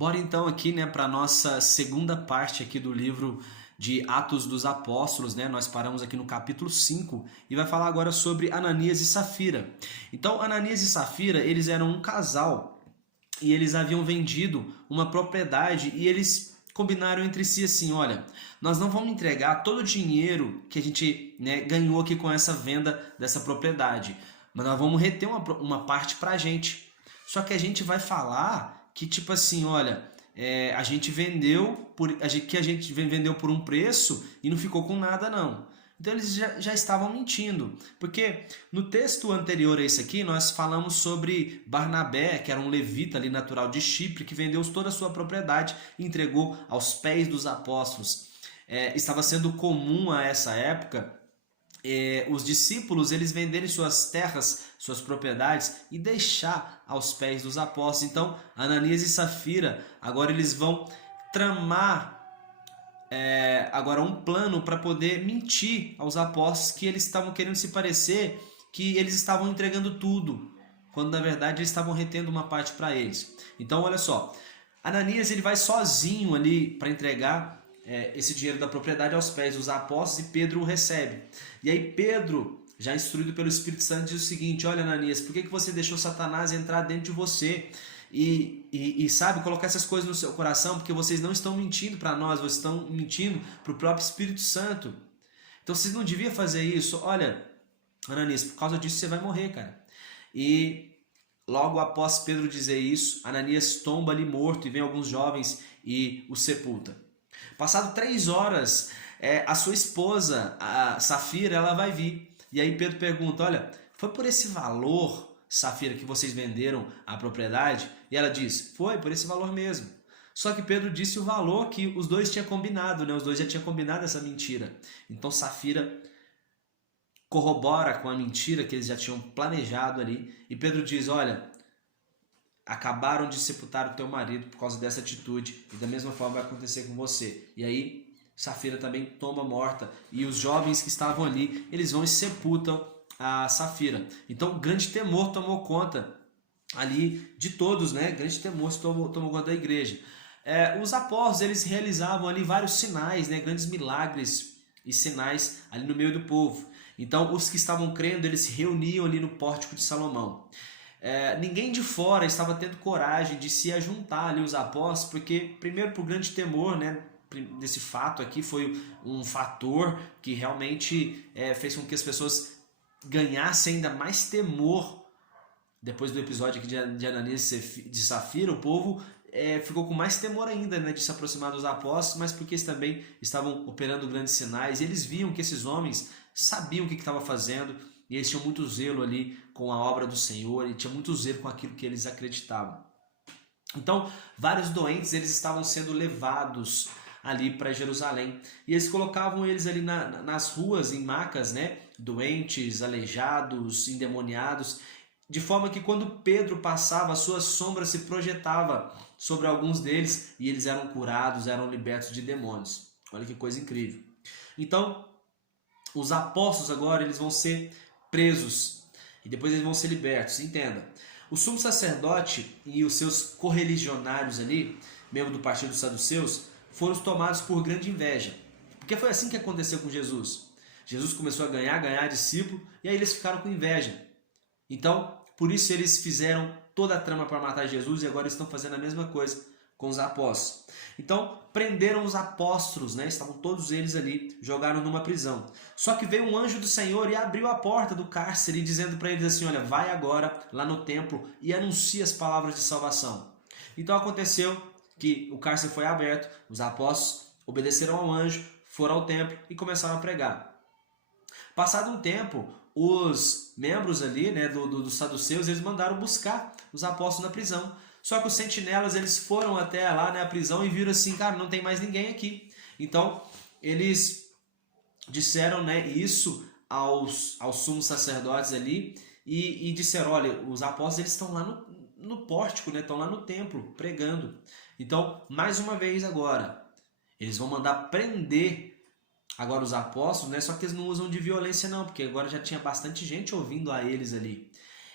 Bora então aqui, né, para nossa segunda parte aqui do livro de Atos dos Apóstolos, né? Nós paramos aqui no capítulo 5 e vai falar agora sobre Ananias e Safira. Então, Ananias e Safira, eles eram um casal e eles haviam vendido uma propriedade e eles combinaram entre si assim, olha, nós não vamos entregar todo o dinheiro que a gente, né, ganhou aqui com essa venda dessa propriedade, mas nós vamos reter uma parte pra gente. Só que a gente vai falar que, tipo assim, olha, a gente vendeu que a gente vendeu por um preço e não ficou com nada, não. Então eles já estavam mentindo, porque no texto anterior a esse aqui nós falamos sobre Barnabé, que era um levita ali natural de Chipre, que vendeu toda a sua propriedade e entregou aos pés dos apóstolos. Estava sendo comum a essa época os discípulos eles venderem suas terras, suas propriedades e deixar aos pés dos apóstolos. Então Ananias e Safira agora eles vão tramar agora um plano para poder mentir aos apóstolos que eles estavam querendo se parecer que eles estavam entregando tudo, quando na verdade eles estavam retendo uma parte para eles. Então olha só, Ananias ele vai sozinho ali para entregar esse dinheiro da propriedade aos pés dos apóstolos e Pedro o recebe. E aí Pedro, já instruído pelo Espírito Santo, diz o seguinte: olha Ananias, por que você deixou Satanás entrar dentro de você? E sabe, colocar essas coisas no seu coração, porque vocês não estão mentindo para nós, vocês estão mentindo para o próprio Espírito Santo. Então vocês não deviam fazer isso. Olha, Ananias, por causa disso você vai morrer, cara. E logo após Pedro dizer isso, Ananias tomba ali morto e vem alguns jovens e o sepulta. Passado 3 horas, a sua esposa, a Safira, ela vai vir. E aí Pedro pergunta: olha, foi por esse valor, Safira, que vocês venderam a propriedade? E ela diz: foi por esse valor mesmo. Só que Pedro disse o valor que os dois tinham combinado, né? Os dois já tinham combinado essa mentira. Então Safira corrobora com a mentira que eles já tinham planejado ali. E Pedro diz: olha, acabaram de sepultar o teu marido por causa dessa atitude, e da mesma forma vai acontecer com você. E aí Safira também tomba morta, e os jovens que estavam ali, eles vão e sepultam a Safira. Então grande temor tomou conta ali de todos, né? Grande temor tomou conta da igreja. Os apóstolos eles realizavam ali vários sinais, né? Grandes milagres e sinais ali no meio do povo. Então os que estavam crendo, eles se reuniam ali no pórtico de Salomão. Ninguém de fora estava tendo coragem de se ajuntar ali os apóstolos, porque primeiro por grande temor, né, desse fato aqui foi um fator que realmente fez com que as pessoas ganhassem ainda mais temor. Depois do episódio aqui de Ananias e de Safira, o povo ficou com mais temor ainda, né, de se aproximar dos apóstolos, mas porque eles também estavam operando grandes sinais, e eles viam que esses homens sabiam o que estavam fazendo, e eles tinham muito zelo ali com a obra do Senhor, e tinham muito zelo com aquilo que eles acreditavam. Então, vários doentes eles estavam sendo levados ali para Jerusalém, e eles colocavam eles ali nas ruas, em macas, né? Doentes, aleijados, endemoniados, de forma que quando Pedro passava, a sua sombra se projetava sobre alguns deles, e eles eram curados, eram libertos de demônios. Olha que coisa incrível. Então, os apóstolos agora eles vão ser presos e depois eles vão ser libertos. Entenda, o sumo sacerdote e os seus correligionários ali, membro do partido dos saduceus, foram tomados por grande inveja, porque foi assim que aconteceu com Jesus. Jesus começou a ganhar discípulo, e aí eles ficaram com inveja. Então por isso eles fizeram toda a trama para matar Jesus, e agora estão fazendo a mesma coisa com os apóstolos. Então prenderam os apóstolos, né? Estavam todos eles ali, jogaram numa prisão. Só que veio um anjo do Senhor e abriu a porta do cárcere, dizendo para eles assim: olha, vai agora lá no templo e anuncia as palavras de salvação. Então aconteceu que o cárcere foi aberto, os apóstolos obedeceram ao anjo, foram ao templo e começaram a pregar. Passado um tempo, os membros ali, né, dos saduceus, eles mandaram buscar os apóstolos na prisão. Só que os sentinelas eles foram até lá, né, a prisão, e viram assim: cara, não tem mais ninguém aqui. Então eles disseram, né, isso aos sumos sacerdotes ali, e disseram: olha, os apóstolos eles estão lá no pórtico, né, estão lá no templo pregando. Então mais uma vez agora eles vão mandar prender agora os apóstolos, né, só que eles não usam de violência não, porque agora já tinha bastante gente ouvindo a eles ali.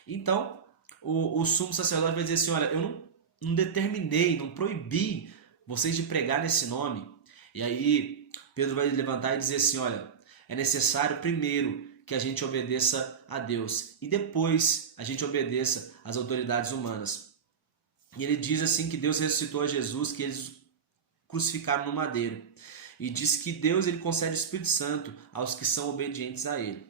Então o sumo sacerdote vai dizer assim: olha, eu determinei, não proibi vocês de pregar nesse nome. E aí Pedro vai levantar e dizer assim, olha, é necessário primeiro que a gente obedeça a Deus e depois a gente obedeça às autoridades humanas. E ele diz assim que Deus ressuscitou a Jesus, que eles crucificaram no madeiro. E diz que Deus ele concede o Espírito Santo aos que são obedientes a ele.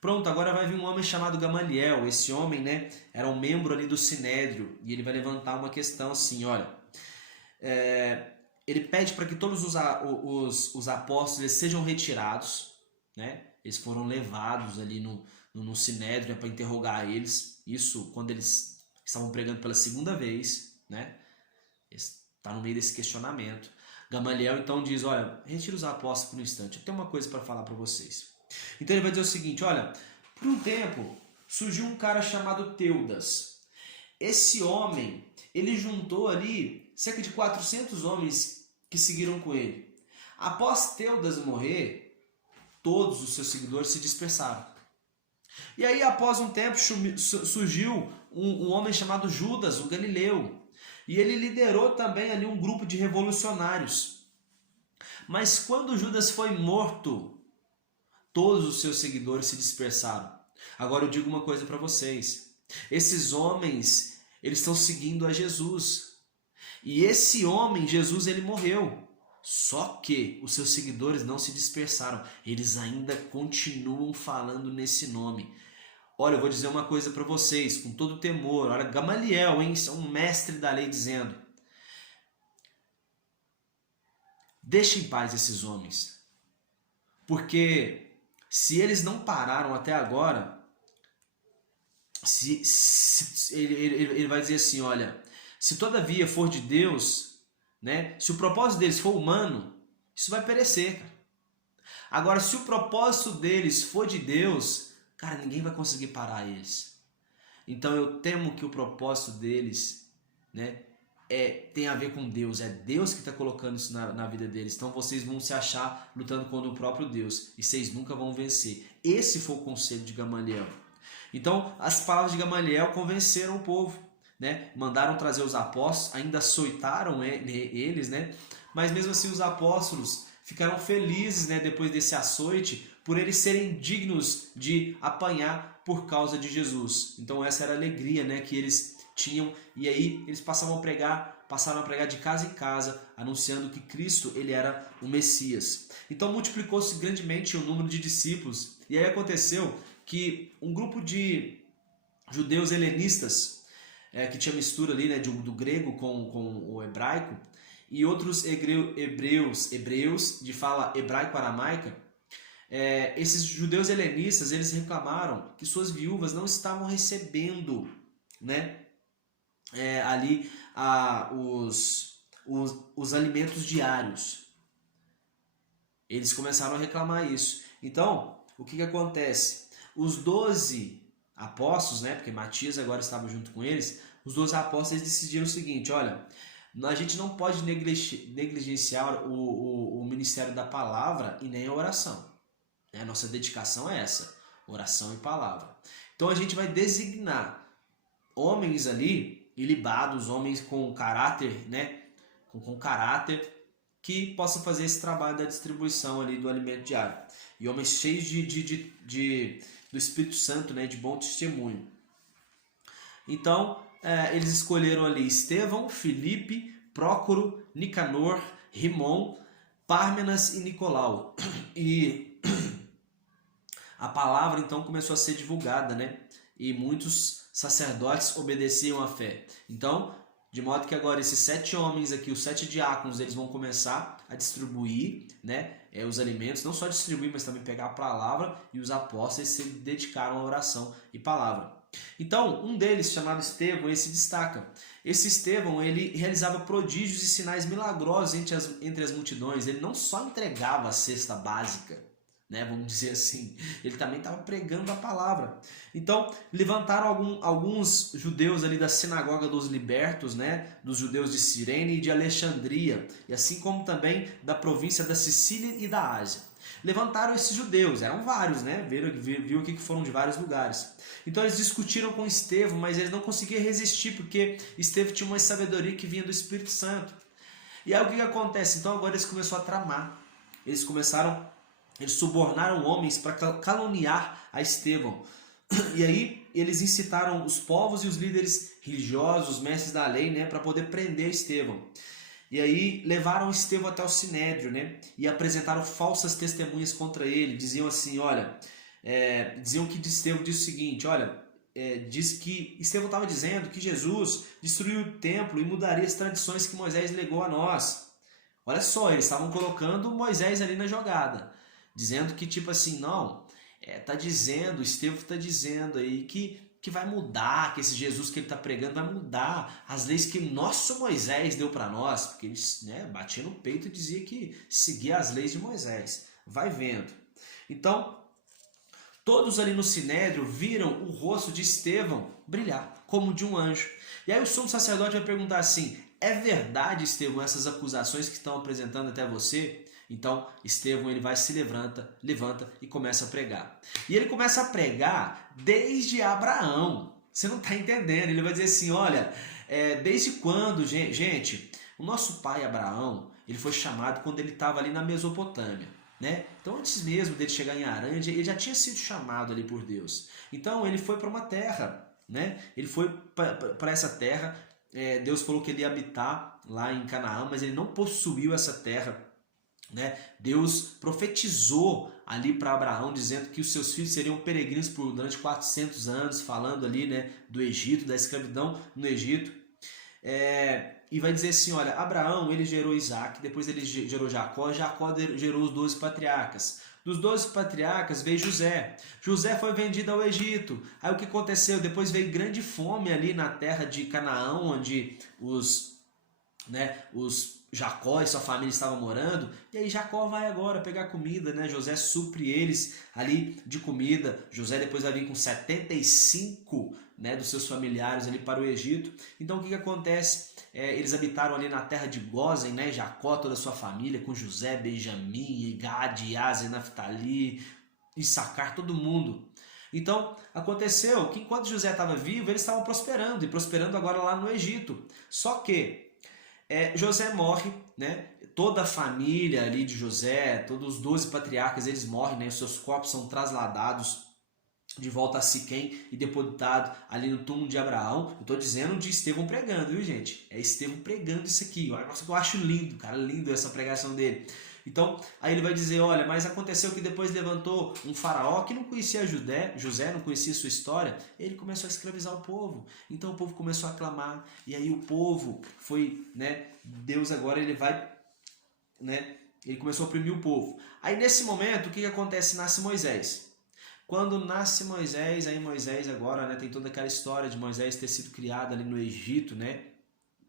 Pronto, agora vai vir um homem chamado Gamaliel. Esse homem, né, era um membro ali do Sinédrio. E ele vai levantar uma questão assim, olha... ele pede para que todos os apóstolos eles sejam retirados, né? Eles foram levados ali no Sinédrio para interrogar eles. Isso quando eles estavam pregando pela segunda vez, né? Está no meio desse questionamento. Gamaliel então diz, olha, retira os apóstolos por um instante. Eu tenho uma coisa para falar para vocês. Então ele vai dizer o seguinte, olha, por um tempo surgiu um cara chamado Teudas. Esse homem, ele juntou ali cerca de 400 homens que seguiram com ele. Após Teudas morrer, todos os seus seguidores se dispersaram. E aí, após um tempo, surgiu um homem chamado Judas, o Galileu. E ele liderou também ali um grupo de revolucionários. Mas quando Judas foi morto, todos os seus seguidores se dispersaram. Agora eu digo uma coisa para vocês. Esses homens, eles estão seguindo a Jesus. E esse homem, Jesus, ele morreu. Só que os seus seguidores não se dispersaram. Eles ainda continuam falando nesse nome. Olha, eu vou dizer uma coisa para vocês, com todo temor. Olha, Gamaliel, hein, é um mestre da lei, dizendo: deixe em paz esses homens. Porque se eles não pararam até agora, ele vai dizer assim, olha, se todavia for de Deus, né, se o propósito deles for humano, isso vai perecer. Agora, se o propósito deles for de Deus, cara, ninguém vai conseguir parar eles. Então eu temo que o propósito deles, né, tem a ver com Deus. É Deus que está colocando isso na vida deles. Então vocês vão se achar lutando contra o próprio Deus. E vocês nunca vão vencer. Esse foi o conselho de Gamaliel. Então as palavras de Gamaliel convenceram o povo, né? Mandaram trazer os apóstolos, ainda açoitaram eles, né? Mas mesmo assim os apóstolos ficaram felizes, né, depois desse açoite, por eles serem dignos de apanhar por causa de Jesus. Então essa era a alegria, né, que eles tinham, e aí eles passaram a pregar de casa em casa, anunciando que Cristo ele era o Messias. Então multiplicou-se grandemente o número de discípulos, e aí aconteceu que um grupo de judeus helenistas, que tinha mistura ali, né, do grego com o hebraico, e outros hebreus de fala hebraico-aramaica, esses judeus helenistas, eles reclamaram que suas viúvas não estavam recebendo, né, ali os alimentos diários. Eles começaram a reclamar isso. Então, o que acontece? Os 12 apóstolos, né, porque Matias agora estava junto com eles, os 12 apóstolos decidiram o seguinte, olha, a gente não pode negligenciar o ministério da palavra e nem a oração. A nossa dedicação é essa, oração e palavra. Então a gente vai designar homens ali, ilibados, homens com caráter, né, com caráter, que possam fazer esse trabalho da distribuição ali do alimento diário. E homens cheios do Espírito Santo, né, de bom testemunho. Então, eles escolheram ali Estevão, Filipe, Prócoro, Nicanor, Rimon, Pármenas e Nicolau. E a palavra então começou a ser divulgada, né? E muitos sacerdotes obedeciam à fé. Então, de modo que agora esses 7 homens aqui, os 7 diáconos, eles vão começar a distribuir, né, os alimentos, não só distribuir, mas também pegar a palavra, e os apóstolos se dedicaram à oração e palavra. Então, um deles, chamado Estevão, ele se destaca. Esse Estevão, ele realizava prodígios e sinais milagrosos entre as multidões. Ele não só entregava a cesta básica, né, vamos dizer assim, ele também estava pregando a palavra. Então, levantaram alguns judeus ali da sinagoga dos libertos, né, dos judeus de Cirene e de Alexandria, e assim como também da província da Sicília e da Ásia. Levantaram esses judeus, eram vários, né? Viu aqui que foram de vários lugares. Então eles discutiram com Estevão, mas eles não conseguiam resistir, porque Estevão tinha uma sabedoria que vinha do Espírito Santo. E aí o que acontece? Então agora eles começaram a tramar. Eles subornaram homens para caluniar a Estevão. E aí eles incitaram os povos e os líderes religiosos, os mestres da lei, né, para poder prender Estevão. E aí levaram Estevão até o Sinédrio, né, e apresentaram falsas testemunhas contra ele. Diziam assim, olha, diziam que Estevão disse o seguinte, olha, diz que Estevão estava dizendo que Jesus destruiu o templo e mudaria as tradições que Moisés legou a nós. Olha só, eles estavam colocando Moisés ali na jogada, dizendo que tipo assim, não, Estevão está dizendo aí que vai mudar, que esse Jesus que ele está pregando vai mudar as leis que nosso Moisés deu para nós, porque eles, né, batiam no peito e diziam que seguia as leis de Moisés. Vai vendo. Então, todos ali no Sinédrio viram o rosto de Estevão brilhar como de um anjo. E aí o sumo sacerdote vai perguntar assim, é verdade, Estevão, essas acusações que estão apresentando até você? Então Estevão ele vai se levanta e começa a pregar. E ele começa a pregar desde Abraão. Você não está entendendo. Ele vai dizer assim, olha, desde quando, gente, o nosso pai Abraão, ele foi chamado quando ele estava ali na Mesopotâmia, né? Então antes mesmo dele chegar em Harã, ele já tinha sido chamado ali por Deus. Então ele foi para uma terra, né? Ele foi para essa terra. Deus falou que ele ia habitar lá em Canaã, mas ele não possuiu essa terra, né? Deus profetizou ali para Abraão, dizendo que os seus filhos seriam peregrinos durante 400 anos, falando ali, né, do Egito, da escravidão no Egito. E vai dizer assim, olha, Abraão ele gerou Isaac, depois ele gerou Jacó, Jacó gerou os 12 patriarcas. Dos 12 patriarcas veio José. José foi vendido ao Egito. Aí o que aconteceu? Depois veio grande fome ali na terra de Canaã, onde os Jacó e sua família estavam morando. E aí Jacó vai agora pegar comida, né? José supre eles ali de comida. José depois vai vir com 75, né, dos seus familiares ali para o Egito. Então o que acontece? Eles habitaram ali na terra de Gósen, né? Jacó, toda a sua família, com José, Benjamim, Gade, Aser, Naftali, Issacar, todo mundo. Então aconteceu que enquanto José estava vivo, eles estavam prosperando, e prosperando agora lá no Egito. Só que José morre, né? Toda a família ali de José, todos os 12 patriarcas, eles morrem, né? Os seus corpos são trasladados de volta a Siquém e depositado ali no túmulo de Abraão. Eu estou dizendo de Estevão pregando, viu, gente? É Estevão pregando isso aqui. Olha, eu acho lindo, cara, lindo essa pregação dele. Então, aí ele vai dizer, olha, mas aconteceu que depois levantou um faraó que não conhecia José não conhecia sua história, ele começou a escravizar o povo. Então o povo começou a clamar, e aí o povo foi, né, Deus agora ele vai, né, ele começou a oprimir o povo. Aí nesse momento, o que acontece? Nasce Moisés. Quando nasce Moisés, aí Moisés agora, né, tem toda aquela história de Moisés ter sido criado ali no Egito, né?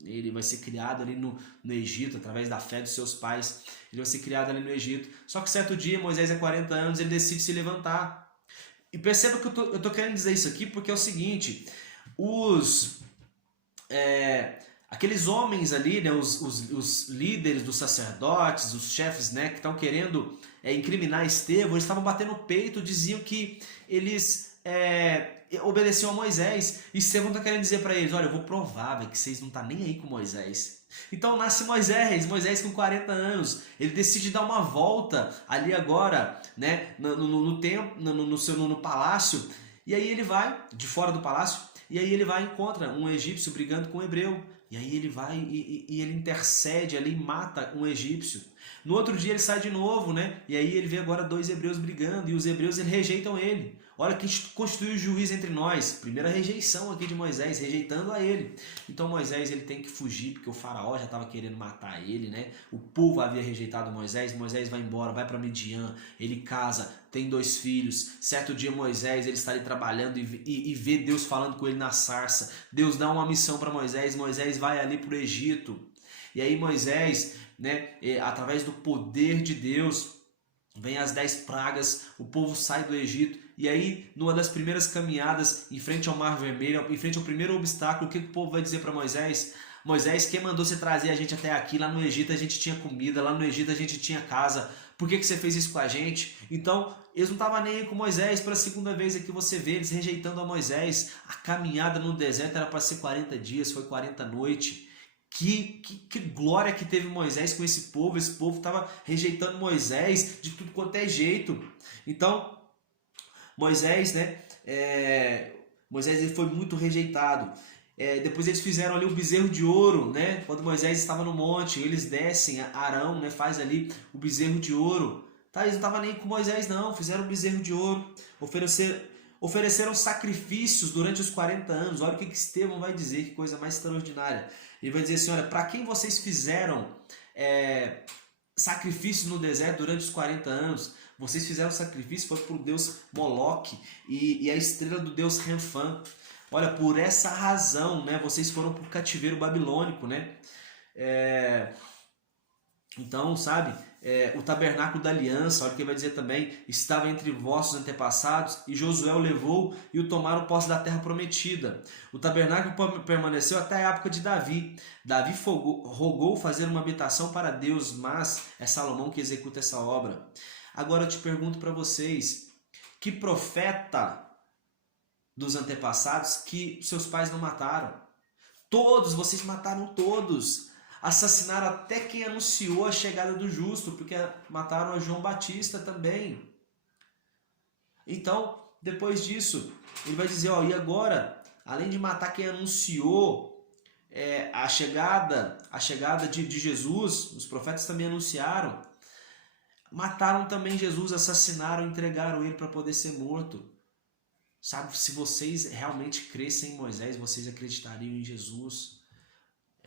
Ele vai ser criado ali no Egito, através da fé dos seus pais. Ele vai ser criado ali no Egito. Só que certo dia, Moisés é 40 anos, ele decide se levantar. E perceba que eu tô querendo dizer isso aqui porque é o seguinte, aqueles homens ali, né, os líderes dos sacerdotes, os chefes, né, que estão querendo incriminar Estevão, eles estavam batendo no peito, diziam que eles obedeciam a Moisés. E Estevão está querendo dizer para eles, olha, eu vou provar que vocês não estão nem aí com Moisés. Então nasce Moisés com 40 anos, ele decide dar uma volta ali agora, né, no templo, no palácio, e aí ele vai, de fora do palácio, e aí ele vai e encontra um egípcio brigando com um hebreu. E aí ele vai e ele intercede ali e mata um egípcio. No outro dia ele sai de novo, né? E aí ele vê agora 2 hebreus brigando, e os hebreus rejeitam ele. Olha quem constitui o juiz entre nós. Primeira rejeição aqui de Moisés, rejeitando a ele. Então Moisés ele tem que fugir, porque o faraó já estava querendo matar ele, né? O povo havia rejeitado Moisés. Moisés vai embora, vai para Midian, ele casa, tem 2 filhos. Certo dia Moisés ele está ali trabalhando e vê Deus falando com ele na sarça. Deus dá uma missão para Moisés. Moisés vai ali para o Egito. E aí Moisés, né, através do poder de Deus, vem as 10 pragas, o povo sai do Egito. E aí, numa das primeiras caminhadas, em frente ao Mar Vermelho, em frente ao primeiro obstáculo, o que o povo vai dizer para Moisés? Moisés, quem mandou você trazer a gente até aqui? Lá no Egito a gente tinha comida, lá no Egito a gente tinha casa Por que você fez isso com a gente? Então, eles não estavam nem aí com Moisés. Pela segunda vez aqui você vê eles rejeitando a Moisés. A caminhada no deserto era para ser 40 dias, foi 40 noites. Que glória que teve Moisés com esse povo. Esse povo estava rejeitando Moisés de tudo quanto é jeito. Então, Moisés, né? Moisés ele foi muito rejeitado. Depois eles fizeram ali o bezerro de ouro, né? Quando Moisés estava no monte, eles descem, Arão, né, faz ali o bezerro de ouro. Tá, eles não estavam nem com Moisés não, fizeram o bezerro de ouro, ofereceram sacrifícios durante os 40 anos. Olha o que Estevão vai dizer, que coisa mais extraordinária. Ele vai dizer assim, olha, para quem vocês fizeram sacrifícios no deserto durante os 40 anos? Vocês fizeram sacrifício, foi para o deus Moloque e a estrela do deus Renfã. Olha, por essa razão, né, vocês foram para o cativeiro babilônico, né? Então, sabe, o tabernáculo da aliança, olha o que ele vai dizer também, estava entre vossos antepassados, e Josué o levou e o tomaram posse da terra prometida. O tabernáculo permaneceu até a época de Davi. Davi rogou fazer uma habitação para Deus, mas é Salomão que executa essa obra. Agora eu te pergunto para vocês, que profeta dos antepassados que seus pais não mataram? Todos, vocês mataram todos. Assassinaram até quem anunciou a chegada do justo, porque mataram a João Batista também. Então, depois disso, ele vai dizer, ó, e agora, além de matar quem anunciou a chegada de Jesus, os profetas também anunciaram, mataram também Jesus, assassinaram, entregaram ele para poder ser morto. Sabe, se vocês realmente crescem em Moisés, vocês acreditariam em Jesus.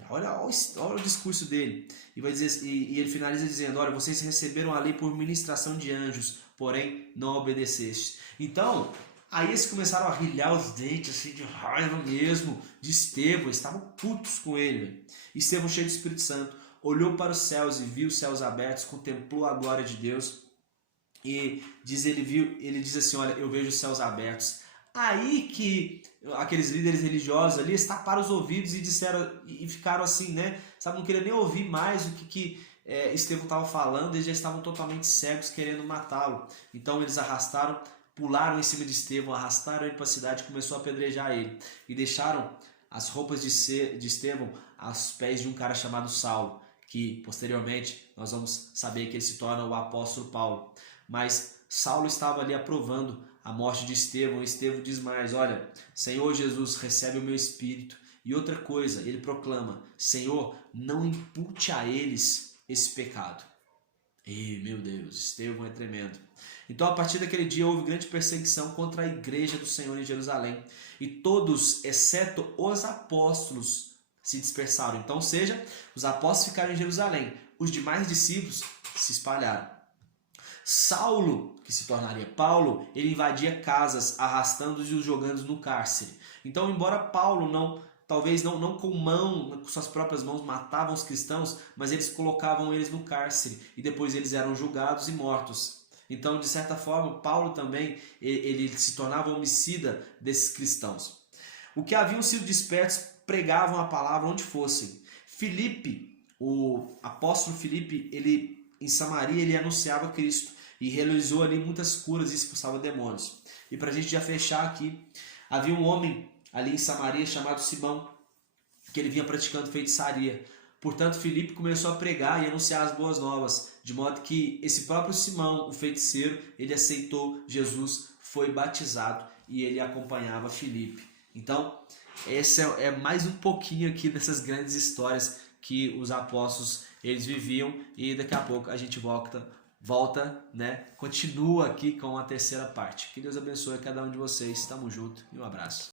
Olha o discurso dele. E ele finaliza dizendo, olha, vocês receberam a lei por ministração de anjos, porém não obedeceste. Então, aí eles começaram a rilhar os dentes, assim, de raiva mesmo, de Estevão. Eles estavam putos com ele. Estevão, cheio do Espírito Santo, olhou para os céus e viu os céus abertos, contemplou a glória de Deus. E ele diz assim, olha, eu vejo os céus abertos. Aí que aqueles líderes religiosos ali taparam os ouvidos e disseram, e ficaram assim, né? Sabe, não queriam nem ouvir mais o que Estevão estava falando, eles já estavam totalmente cegos, querendo matá-lo. Então eles pularam em cima de Estevão, arrastaram ele para a cidade e começou a apedrejar ele. E deixaram as roupas de Estevão aos pés de um cara chamado Saulo, que posteriormente nós vamos saber que ele se torna o apóstolo Paulo. Mas Saulo estava ali aprovando a morte de Estevão. Estevão diz mais, olha, Senhor Jesus, recebe o meu espírito. E outra coisa, ele proclama, Senhor, não impute a eles esse pecado. E, meu Deus, Estevão é tremendo. Então, a partir daquele dia, houve grande perseguição contra a igreja do Senhor em Jerusalém. E todos, exceto os apóstolos, se dispersaram. Então, ou seja, os apóstolos ficaram em Jerusalém. Os demais discípulos se espalharam. Saulo, que se tornaria Paulo, ele invadia casas, arrastando-os e os jogando no cárcere. Então, embora Paulo talvez não com suas próprias mãos matavam os cristãos, mas eles colocavam eles no cárcere e depois eles eram julgados e mortos. Então, de certa forma, Paulo também ele se tornava homicida desses cristãos. O que haviam sido dispersos pregavam a palavra onde fossem. Filipe, o apóstolo Filipe, em Samaria ele anunciava Cristo e realizou ali muitas curas e expulsava demônios. E para a gente já fechar aqui, havia um homem ali em Samaria chamado Simão, que ele vinha praticando feitiçaria. Portanto, Filipe começou a pregar e anunciar as boas novas, de modo que esse próprio Simão, o feiticeiro, ele aceitou Jesus, foi batizado e ele acompanhava Filipe. Então, esse é mais um pouquinho aqui dessas grandes histórias que os apóstolos eles viviam, e daqui a pouco a gente volta, né? Continua aqui com a terceira parte. Que Deus abençoe cada um de vocês. Tamo junto e um abraço.